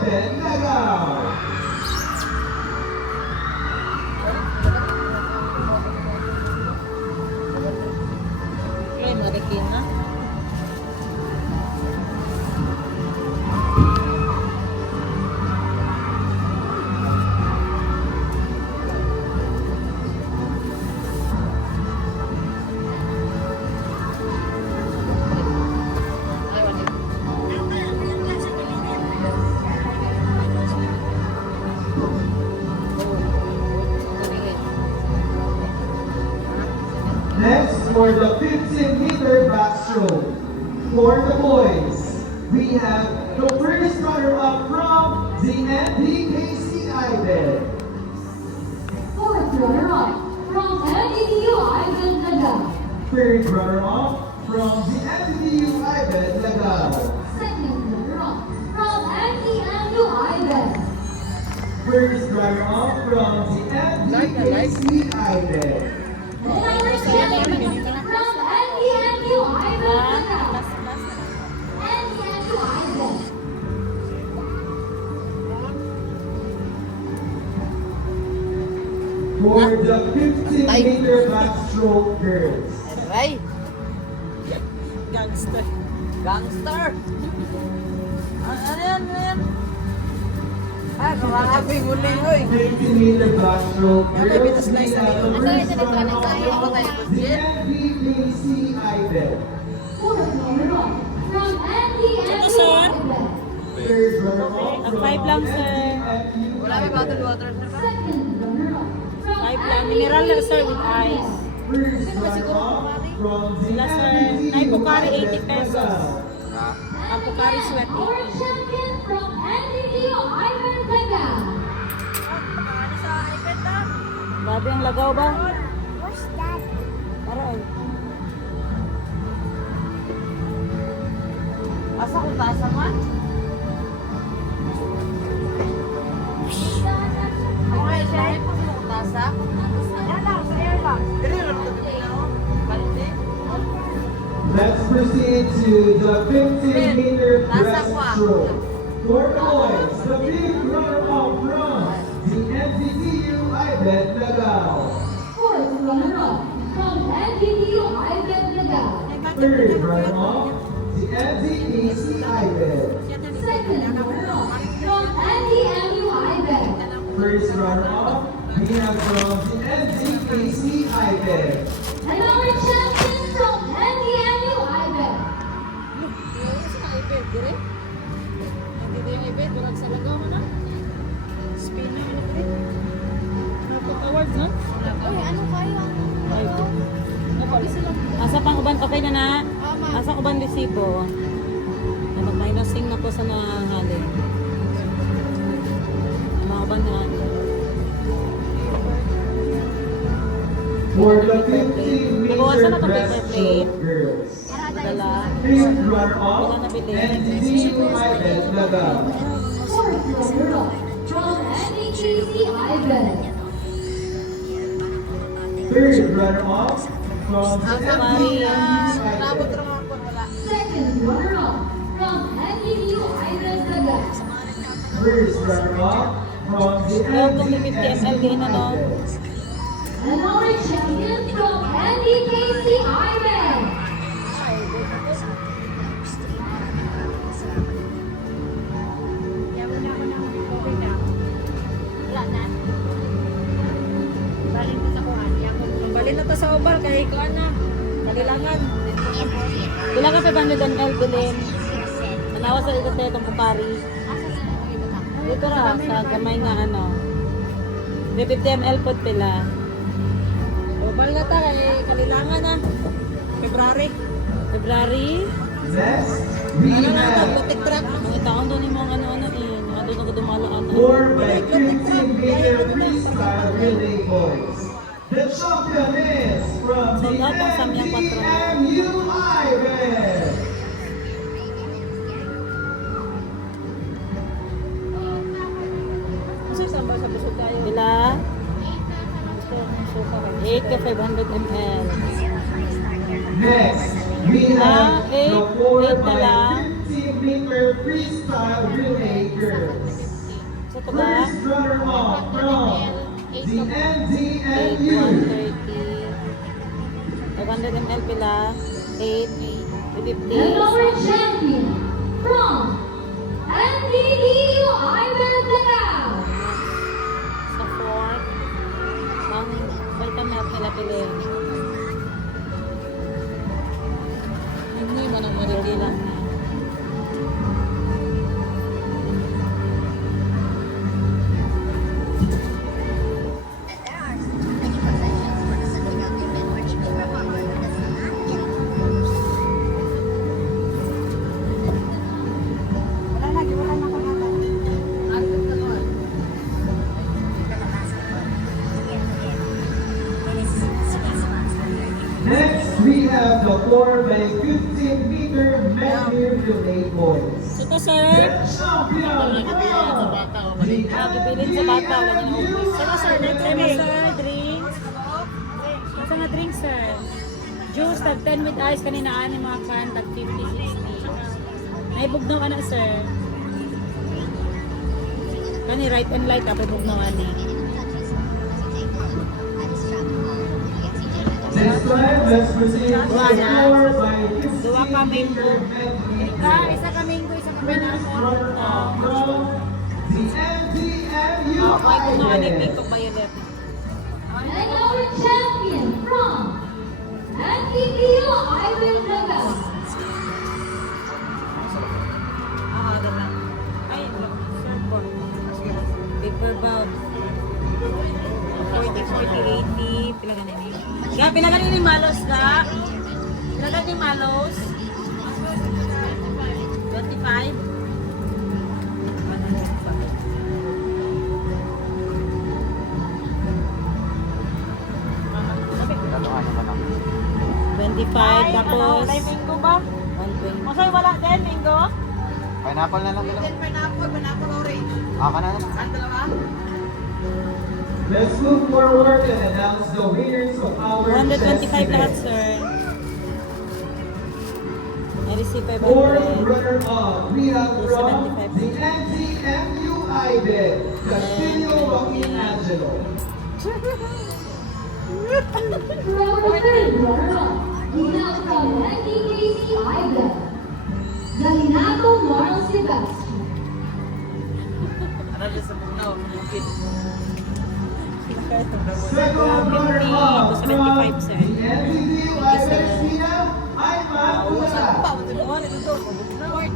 Ivan Nagao. Okay, marikin na. Next, for the 15-meter backstroke. For the boys, we have the first runner-up from the NDKC Ivan. Fourth runner-up from NDTU Ivan Nagao. Third runner-up from the NDTU Ivan Nagao. Second runner-up from NTNU Ivan. First runner-up from the NDKC Ivan. And our champion from NTNU Ivan Nagao. NTNU Ivan. For the 15-meter backstroke girls. Aray! Gangster. Gangster! Ano yan? Ano yan? Ah, kumakabi muli ko eh. 15-meter backstroke May girls. bitas na isa We have yun. the first runner-up from the NDKC Ivan. Fourth runner-up from NTNU Ivan. Third runner-up Ang from five lang, sir. NDTU Wala may bottle water na ba? Second runner-up from Five lang. Mineral lang, sir, with ice. First runner-up from the Sila, sir. NDTU Ay, Pocari, 80 Ivan pesos. Nagao. Ang Pocari Sweat. Our champion from NTTU Ivan Nagao. Grabe ang lagaw ba? Para ay. Asa ko tasa man? Okay, siya ay po sa tasa. Yan lang, sa air lang. Pero yung balde. Let's proceed to the 15-meter Nasa kwa. breaststroke. For the boys, the big runner-up from the NDTU Ivan Nagao. Fourth runner-up from NTTU Ivan Nagao. Third runner-up, the NDKC Ivan. Second runner-up from NTNU Ivan. First runner-up, we have from the NDKC Ivan. And our champion from NTNU Ivan. Awards, no? Ay, asa pang uban, okay na na? Asa uban resibo? Ay, mag-minusing na ko sa nangahalin. Mga uban na. For the 15-meter Nabawasan na itong paper breaststroke plate. girls. Dala. Fifth runner-up, NDTU Ivan Nagao. Fourth runner-up from NTTC Ivan. Third runner-up, from the Pocari. NDTU Ivan. Second runner-up from NTTU Ivan Nagao. First runner-up, from the Welcome to 50 NDKC ml gain na, no? Ivan. And our champion from NDKC Ivan. Balin na to sa obal, kaya ikaw na. Kailangan. Kailangan pa bang nidan el bilin? Manawa sa ito itong Pocari. Dito ra, sa gamay nga ano. 50 ml po pila. Obal na ta, kaya kailangan na. February. February? Next, we Ano na ito? have Putik truck. Ang taon doon yung mga ano-ano eh. Mga doon ako dumalaan. 4 by 15-meter freestyle relay boys. The champion is from the Sold out ang Samyang Patron. NDMU Ivan. Kasi sambal sa busog tayo. Bila? 8 ka 500 ml. Next, we have eight- the 4 eight na by lang. 15-meter freestyle relay girls. to ba? First runner-up from the 8, NZMU. 130. 500 ml pila. 8, 250. The lower champion from NDDU Ivan Lagao. Sa 4. Ang vitamin pila pili. Hindi mo na marili lang na. Next, we have the 4 by 15 meter men relay boys. Ito sir. The champion from the Nagibilin sa bata. Wala niya na ubus. Saka sir, next Sir, drink. sir, drinks. Sa nga drinks sir. Juice, tag 10 with ice. Kanina ani mga kan, tag 50, 60. Naibugnaw ka na sir. Kani right and light, tapos bugnaw ani. This time, let's proceed to the 4 by Dua 15 ka meter mango. men Isa ka mango, isa ka pineapple. runner-up from the NZMU May bugnaw ani, Ivan. pink violet. The lower champion from NDDU Ivan Lagao. Ah, dala. Ay, surfboard. Paper bound. 40, 80. Pila ka na ni? Ga, pila ka ni malos ka? Pila ka ni malos? 25? $25 tapos May mango ba? 120. Masay wala din, mango? Pineapple na lang ito. Pineapple orange. Aka na lang. Ang dalawa? Let's move forward and announce the winners of our 125 chess lahat, event. sir. I receive Fourth 500. runner-up, we have from 275. the NZMU Ivan, Castillo Joaquin Angelo. From the third runner-up, we have from NDKC Ivan. Galinato Marl Sebastian. Ano sa bugnaw? Bukid. Second runner-up from 275, sir. the NZMU Ivan Espina, Ivan Ula.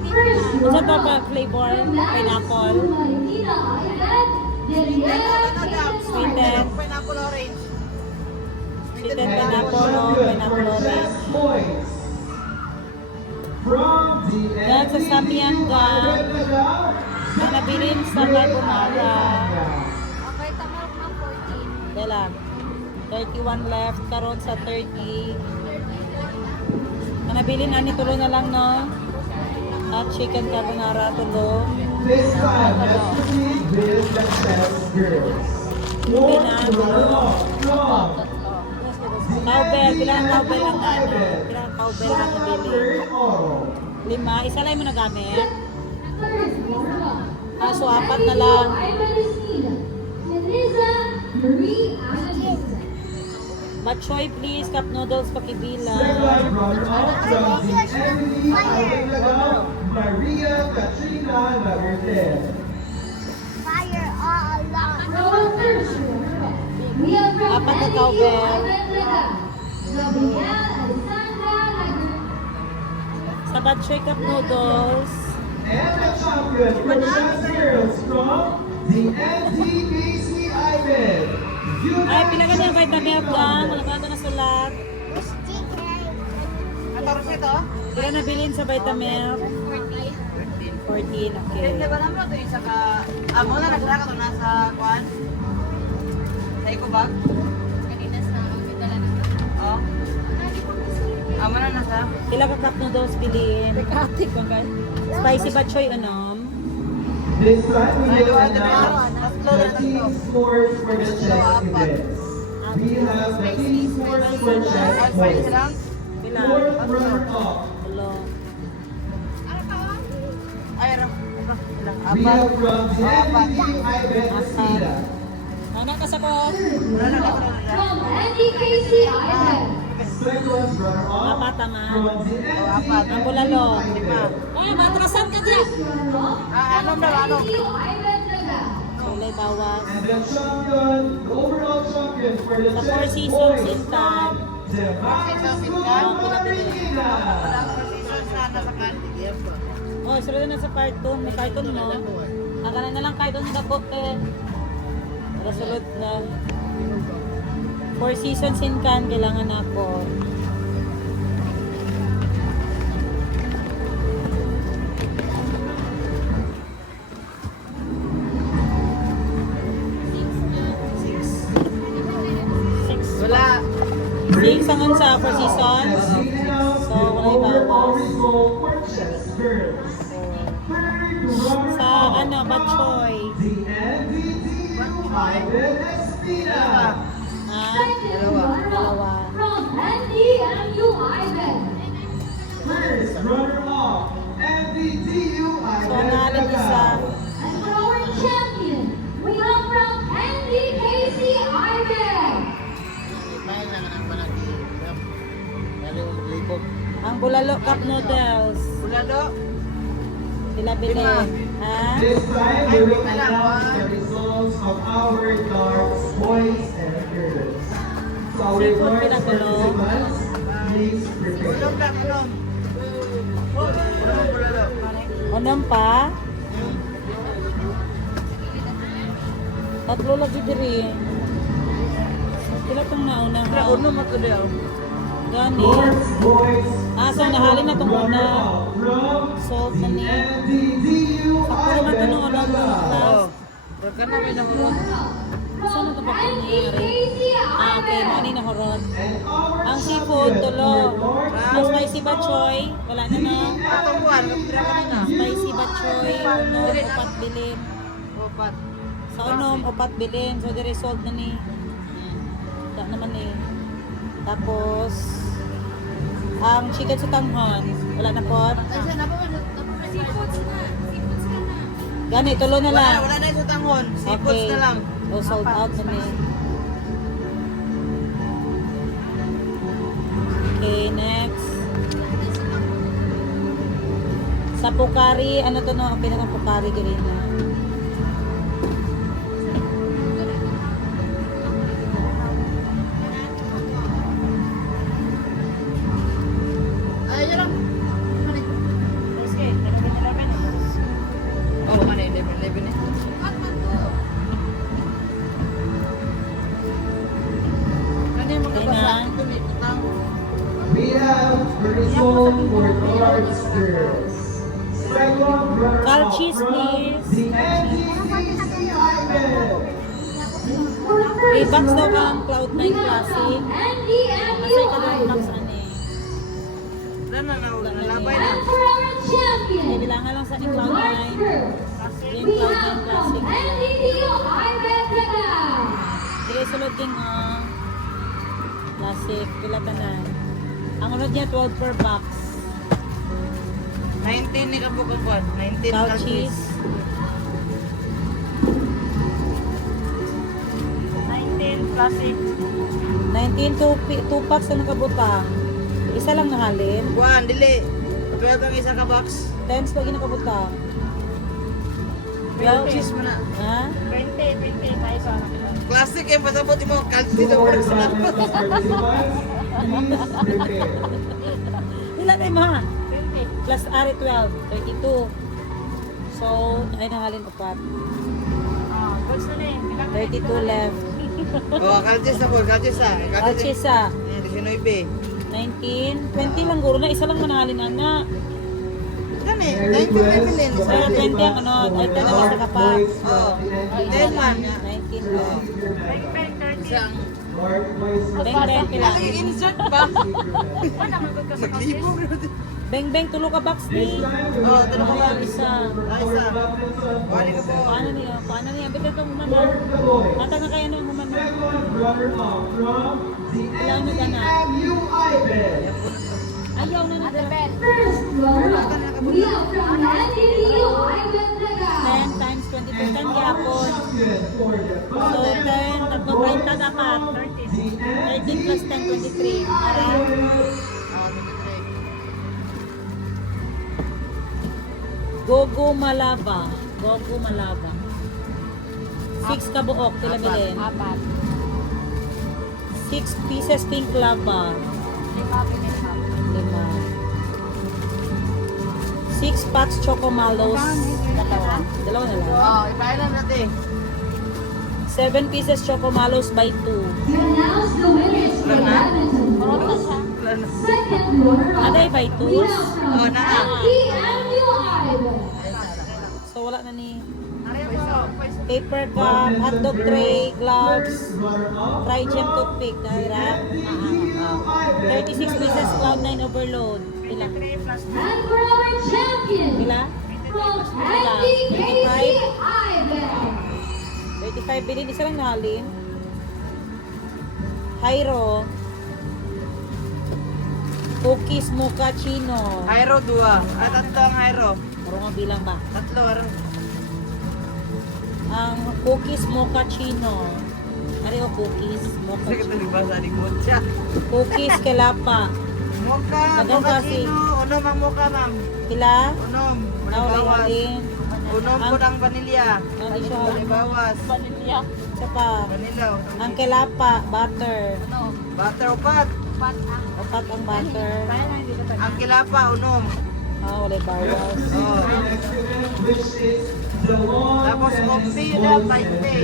First Ano to runner-up, pa flavor? Pineapple. Marikina Ivan. Deliera Sweetened. Pineapple orange. Sweetened And the pineapple o champion for pineapple chess orange. points from the Yan sa Sapian NZMU Gang. Ivan Lagao, Na nabilin sa Carbonara. Okay, tama ng 14. Dala. 31 left. Karon sa 30. Na nabilin ani tulo na lang no. At chicken carbonara tulo. This time, let's proceed with the chess girls. Fourth runner-up from the Cowbell, bilang cowbell ang NZMU ano? Ivan, Bilang cowbell ang nabili? Summer Oro. 5. Isa lang mo nagamit. First runner-up. Ah, so 4 na lang. Ivan Espina. Teresa Marie Analisa. Batchoy please, cup noodles pakibilang. Second runner-up from the NZMU Ivan Lagao, Maria Katrina Lagerten. From the first runner-up, we have from Apat na NDU cowbell. Ivan Lagao. Gabriel Alessandra Lager. Sa batchoy cup noodles. And the champion for chess girls from the NTBC Ivan, Ay, pila ka yung vitamin gang. Wala ba ito nasulat? Ang tarong ito? Pila nabilin sa vitamin? 14, okay. Hindi ba naman ito isa ka... Mo na nagsara ka ito nasa kuan? Sa eco bag? Kanina sa dala na. Oo. Mo na nasa? Pila ka cup noodles bilhin? Pekatik ko guys. Spicy batchoy unom. This time we will Ano, announce the team scores for the chess event. We have the team scores for chess Ay, spicy points. lang? Pila? Fourth runner-up, Hello. Ay, ano? Ito, ilang? We have from the NDT Ivan Espina. Anak ka sa ko. From NDKC Ivan. Second runner-up Apat tama. from the apat. Ang bulalo. NDT Ivan. Ay, matrasan ka dyan. Anong daw, ano? Ivan Daga. Kulay bawas. And the champion, the overall champion for the Sa Four Chess Seasons Boys in from Tan. the Maris Marikina. Seasons na nasa kanti. Oh, sunod na sa cartoon. May cartoon mo. Ang na lang cartoon sa bote. Para sulod na. Four Seasons in Cannes, kailangan ako. Six. Wala. Six ang sa Four Seasons. As we announce So, the walay overall bawas. result for chess girls. Third runner-up, Sa ano, Batchoy. the NDT Ivan Espina. Ha? Second runner-up from NDMU Ivan. First runner-up, NDTU So, Ivan nalit isa. And for our champion, we have from NDKC Ivan. Ang Bulalo Cup Noodles. Bulado. Sila bili. Ha? This time, we will announce the results of our darts boys and girls. So our Seafood darts pinatulo. participants, please prepare. Bulog lang, anong? Bulado. Unang pa. Tatlo lagi diri. Sila itong nauna ha. Uno matuloy ako. Gani. Darts boys, Ah, so nahalin na itong una. runner-up from Salt na the ni. NDTU Puro man ito nung Ivan unang Daga. class. Daka na may nakulong. Saan ito ba nangyari? NDKC Ah, okay. Ivan. Mani na horot. And our Ang seafood, champion, tulo. Lord Ang spicy batchoy. Wala na na. Atong buwan, kapira ka na. Spicy batchoy. Unom, upat bilin. Opat. Sa unom, upat bilin. So, the result na ni. Wala naman eh. Tapos, ang chicken sa tanghon. Wala na po. Gani, tulo na lang. Wala na yung tangon. Seafoods Okay. na lang. So, sold out na ni. Okay, next. Sa Pukari, ano to no? Ang pinakang Pukari green na. Oo, ano yung 11 eh. Ano yung mga Okay basa? na. Ito may tutang. We have the result for darts girls. Second runner-up Carl cheese, from please. the NDTC Ivan. May box daw ang Cloud9 Classic. NDMU Masay ka lang box Ivan. ano eh. Wala na, nalabay na. And for our champion, Kailangan lang sa ating Darts Cloud9. girls, Yung we Cloud9 have from Classic. NDTU Ivan Daga. Sige, sulod king Classic. Pila ka na. Ang unod niya 12 per box. 19 ni Kabukabot. 19 Cow countries. cheese. 19 classic. 19 2 packs na nakabutang. Isa lang nahalin. Buwan, dili. 12 ang isa ka box. 10 lagi nakabutang. 12 cheese mo na. Ha? 20 tayo sa Classic yung pasabot mo. Kalsi sa For works na. Champions participants, please prepare. Ilan tayo ma? 20. Plus ari 12. 32. So, ay nahalin upat. 32 left. Oo, kalsi sa works. Kalsi sa. Alchisa. 19. 19. 20 lang guro na. Isa lang manahalin anak. Kani, 19 Evelyn. Pero 20 ang ano. Ay dalawa sa kapa. Oo. 10 man. 19 lang. Isang. Lord boys, Beng beng pila. Ano yung insert ba? Naglibog. Beng beng tulo ka box ni. Oo, tulog ka box. Isa. Isa. Wali ka po. Paano niya? Paano niya? Bitin itong umano. the boys. Mata na kayo nung umano. Second runner-up from the Ilan na gana? NDMU Ivan. Ayaw na natin. First runner-up, we have from NDTU Ivan Daga. times 22 time gyapon. champion for the So, 10, tatlo 30 dapat. 13 plus 10, 23. Para, Gogo Malaba. Gogo Malaba. 6 kabuok, pila bilhin. 6 pieces pink lava. 5. 6 pots chocomalos. Dalawa na lang. Oh, ipailan natin. 7 pieces chocomalos by 2. To announce the winners for badminton. Second runner-up. Aday by 2. We have from NDMU Ivan. So wala na ni paper cup, hotdog tray, gloves, fried gem toothpick, dahira. 36 pieces cloud 9 overload. Pila? And for our champion Pila? from NDKC Ivan. 35 bilhin, isa lang nahalin. Hyro. Cookies mochaccino. Hyro 2. At tatlo ang Hyro. Marunong ang bilang ba? Tatlo, aron. Ang cookies mochaccino. Ano yung cookies Sige, mochaccino? tuloy ba sa likod siya? Cookies kelapa. Mocha, Dagang mocha kasi. chino. Unom ang mocha, ma'am. Pila? Unom. Now, Bawas. halin. Unom po ng vanilya. Ang isyo. Bawas. Isa pa. Vanilla. Ang kelapa, butter. Butter upat. Dapat ang butter. Ang kilapa, unom. Wala bawas. Oh. which is the long Tapos coffee na, paite.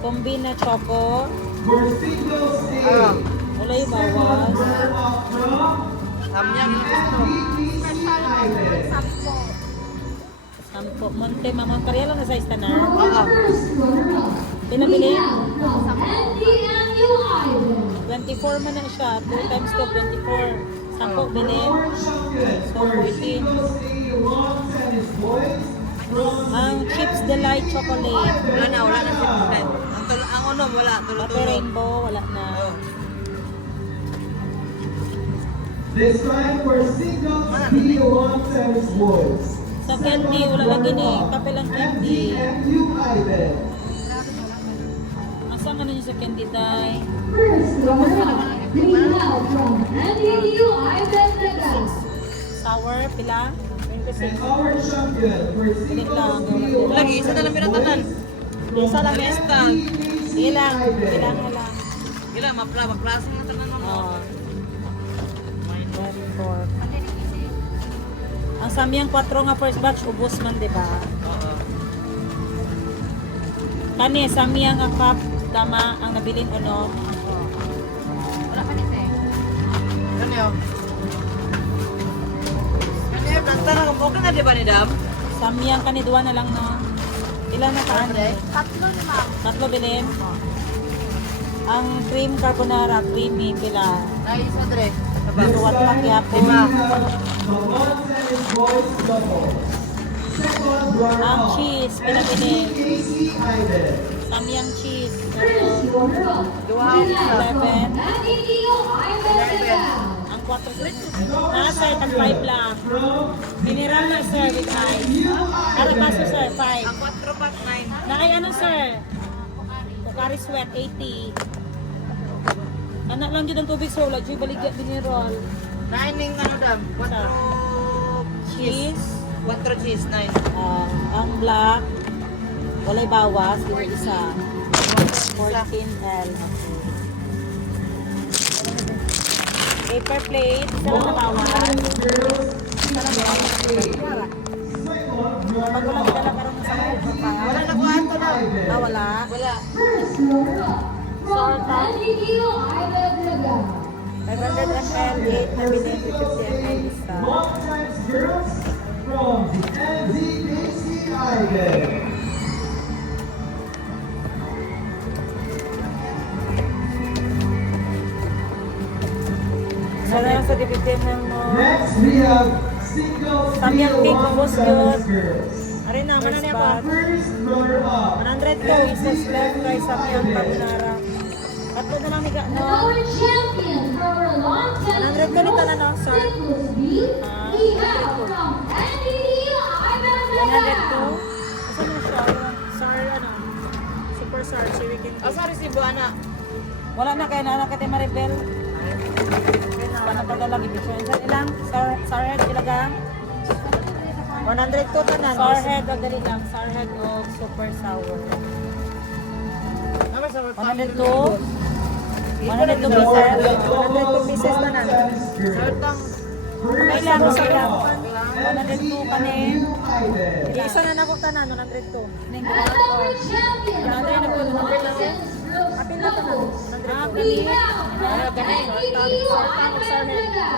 Kombi na choco. for single stage. Ah. Wala yung bawas. Runner-up from Samyang yung gusto. NDKC Ivan. Sampo. Monte, mamang karya lang na sa For istanar. our first runner-up, Pila we bilhin? have from NDMU Ivan. 24 man na siya. 2 times 2, 24. Sampo bilhin. Our champion So, for 14. single stage lawn tennis boys from Ang Chips Delight Chocolate. Wala na siya. Ang unom, wala. Pati Tulo-tulo. rainbow, wala na. this time for single speed lawn tennis boys. Sa candy, wala lagi ni papel ang candy. NDMU Ivan. Asa nga ninyo sa candy, day? First runner-up, we have from NDMU Ivan Lagas. Sour, pila? And our champion for single speed lawn Lagi, isa na lang pinatatan. Isa lang yan. Lista. Ilang, ilang, ilang. Gila, maplasang na tanan mo. Oh. Very four. Ang samyang 4 nga first batch, ubos man, di ba? Oo. Kani, samyang nga cup, tama, ang nabilin uno. Ano yun? Ano yun? Nantara, okay na di ba ni Dam? Samyang kani, 2 na lang, no? Ilan na kaan? Tatlo bilhin. Ang cream carbonara, creamy, pila. Ay, isa dre. Tuwat pa gyapon. Lima. The lawn tennis boys double. Second Ang runner-up. cheese, pila bilhin. NDKC Ivan. Samyang cheese. First runner-up, Dua, we have from 11. NDMU Ivan Lagas. Ang 4 sir, tag 5 lang. General na sir, with ice. Para baso sir, 5. Ang 4 pack 9. Nakay ano sir? Pocari Sweat, 80. Anak lang yun ang tubig sir, wala dyan baligya binirol. 9 ning ano Dam? 4 Cheese. 4 cheese, 9. Ang black, walay bawas, yung isa. 14L. Paper plate, isa lang na bawas. Isa lang bawas. Pag walang dala karoon sa mga Wala na kuwanto na. wala. Wala. First runner-up, from NDMU Ivan Lagas. 500 ml, 8 na bilhin, 50 ml isa. Long times girls from the NDKC Ivan. Sana lang sa dibitin ng mo. Next, we have single Samyang speed pink, lawn ubos tennis yun. girls. Arin na, mana niya ba? First runner-up. 102 is left kay Samyang Carbonara. Tatlo na lang niga, And no? our champion for our lawn tennis 100 ganito na, no, sir? singles B, we have from NDMU Ivan Lagas. Wala na kaya na kay Maribel. Panatagal lagi picture. Sa ilang Sarhead ilagang 102 ka na. Sarhead o dali lang. Sarhead o super sour. 102 pieces na na. Kailan sa lang. 102 kanin. Isa na nako tanan 102. Ning And our champion from Wilson Apil na tanan. we have NDDU Ivan Vega.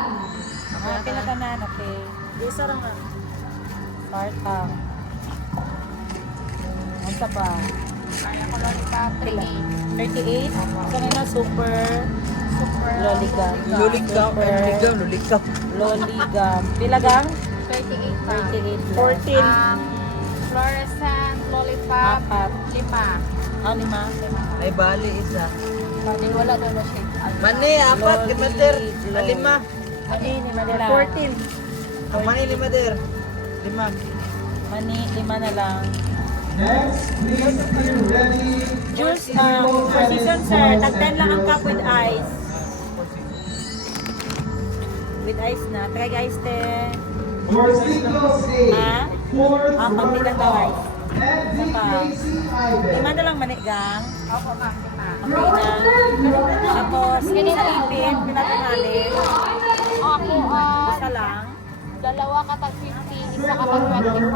Apil na tanan. Okay. Isa ra nga. Sarta. Ano pa? Lollipop 38. 38. Sa na super loligam. Lulikam. Loligam. Pilagang? 38 pa. 38. 14. Ang fluorescent lollipop, Apat. 5. 5. Ay, bali isa. Kasi wala daw na siya. Mani, apat. Kimater. Lima. Mani, ni Manila. 14. Ang mani, lima der. 5. Mani, 5 na lang. Next, please be ready. Juice, for season sir, tag 10 lang ang cup with ice. With ice na. Try ice te. For singles A, Ha? fourth Pagbilang daw runner-up, ice. NDKC Ivan. 5 na lang manigang. Opo ma'am, 5. Okay na. Tapos, sa ipin, pinatangali. Ako, Isa lang. dalawa katag 50, isa katag 25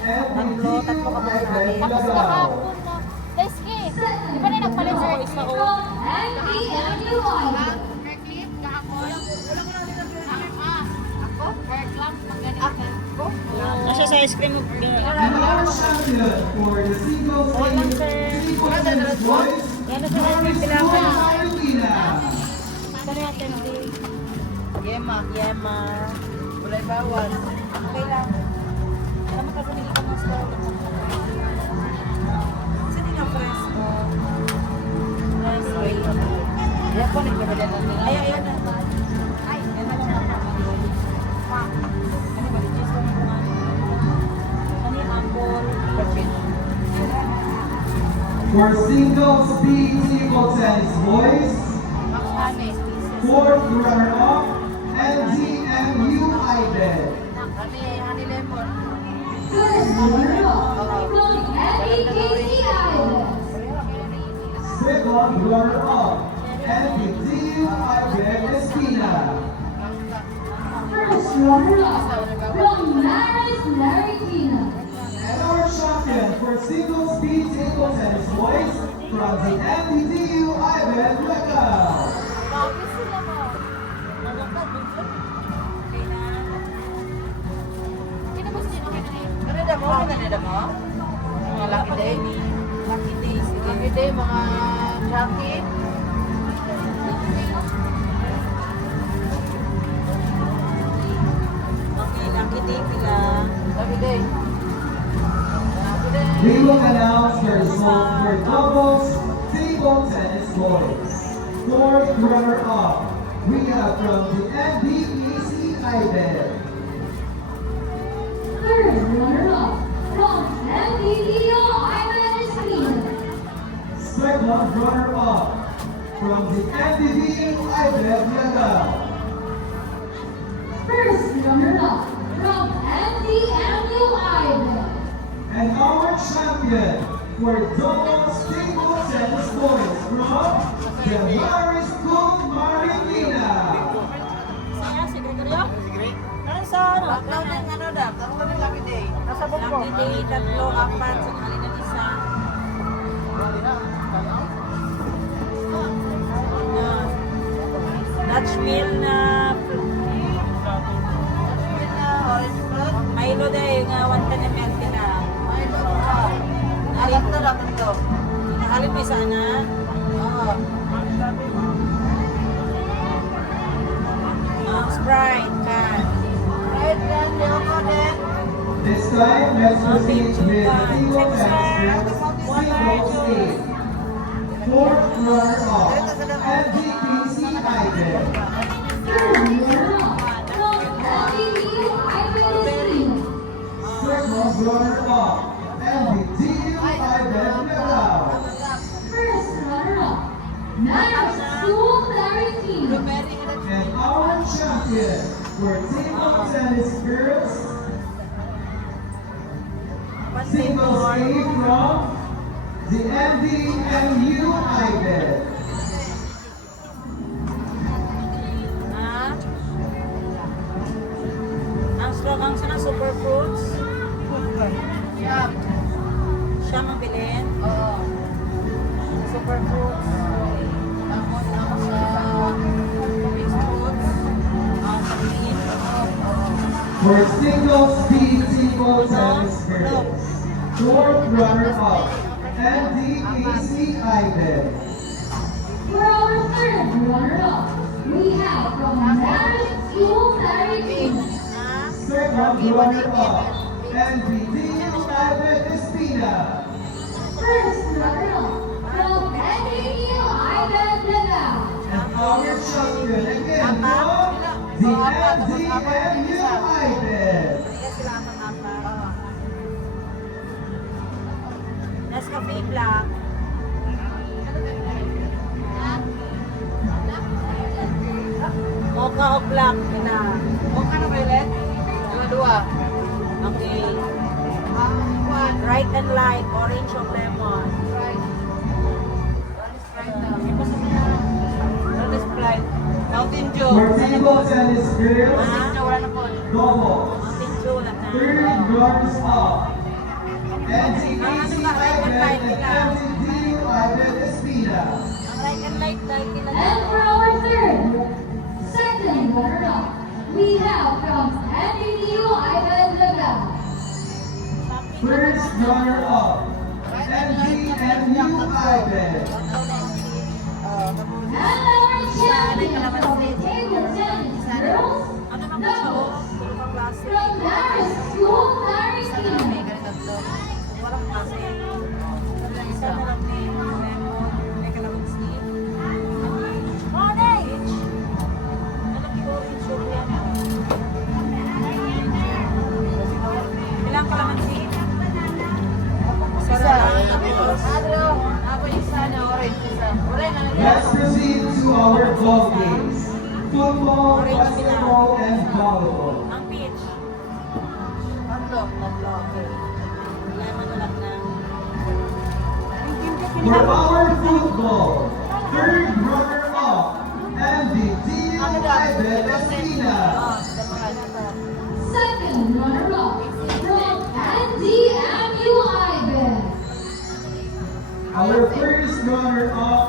ang Tatlo ka po tangali. Tapos kahapon na, Deski, di ba na nagpalit sa isa ko? NDMU Ivan. Hair clip, kahapon. Ako? Hair clamp, magaling ako. Nasa sa ice cream. And our champion for the singles A, lang, sir. singles tennis boys, Yan na sa ice cream Maris pilangan. Marina. Ito na yung Yema. Yema. Walay bawal. Okay lang. Alam mo kasi hindi ka mas kasi hindi na fresco. Fresco. Yan po, nagpapalala natin. Ay, ayan na. Ay, yan na lang ako. Ano ba? Just kami kung ano. Ano yung apple? For singles B, table tennis boys, fourth runner-up, NDMU Ivan. Honey lemon. First runner-up from NDKC Ivan. Second runner-up, NDTU Ivan Espina. First runner-up from Maris Marikina. And our champion for singles B, table tennis boys, from the NDTU Ivan Lecca. Bago sila mo. Kinabas din ako na yun. Kanada mo? Kanada mo? Mga lucky day. Lucky days. Lucky day, mga jacket. Okay, lucky day pila. Lucky day. Lucky day. We will announce the result for doubles table tennis boys. Fourth runner-up, we have from the NDEC Ivan. Third runner-up from NDDU Ivan Espina. Second runner-up, from the NDEC Ivan Lecca. First runner-up from NDMU Ivan. And our champion for doubles table tennis boys from the Maris Marina. Saya, si Gregorio? Ano sa ano? Tatlo ng ano da? Tatlo ng lucky day. Nasa bukbo. Lucky day, tatlo, apat, sa alin ng isa. Dutch meal na Orange fruit. Milo dahil nga 110 ml na. Alam na dapat ito. Nahalin mo sana. Oo. Sprite, can. Right, yan. Yoko din. This time, let's proceed with the Check, table sir. tennis One singles more. A. Fourth runner-up, NDEC Ivan. Third runner-up from NDDU Ivan Espina. Second runner-up, NDTU Ivan Lecca. First runner-up, Maris NDMU Ivan. Ha? Ang strong ang sana superfruits. Yup. Siya mabilin. Oo. Superfruits. Tapos ako sa mixed fruits. Ang pagtingin. For single speed single tennis hurdles, fourth runner-up, NDAC Ivan. For our third runner-up, we have from Marist School Marikina. Ha? Second runner-up, NBTU Ivan Espina. First runner-up from NDU Ivan Davao. And our champion again from the NDMU Ivan. Yes, sila apat-apat. Nescafe Black. Mocha o black. Ina. Mocha na violet? Dua-dua. Okay. One. Bright and light. Orange o lemon. Sprite. One is Sprite now. One is Sprite. Mountain Dew. For table tennis girls, Ha? Wala na po. doubles. Mountain Dew lang na. Third runners-up, NDAC Ivan and NDU Ivan Espina. Ang bright and light dahil kila And for our second runner-up, we have from NDU Ivan Davao. First runner-up, NDMU Ivan. And our champion from the table tennis girls, Ano naman siya? doubles Tulong ang klase. from Marist School Marikina. Walang klase. Isa na lang ni lemon. May kalamansi. Orange! Alam ko orange yung yan. Ilang kalamansi? Isa. Adro. Ako yung isa na orange isa. Wala na. Let's proceed to our ball games. Football, basketball, and volleyball. Ang peach. Tatlo. Tatlo. Okay. Lemon na lang na. For our football, third runner-up, NDTU Ivan Espina. Second runner-up from NDMU Ivan. Our first runner-up,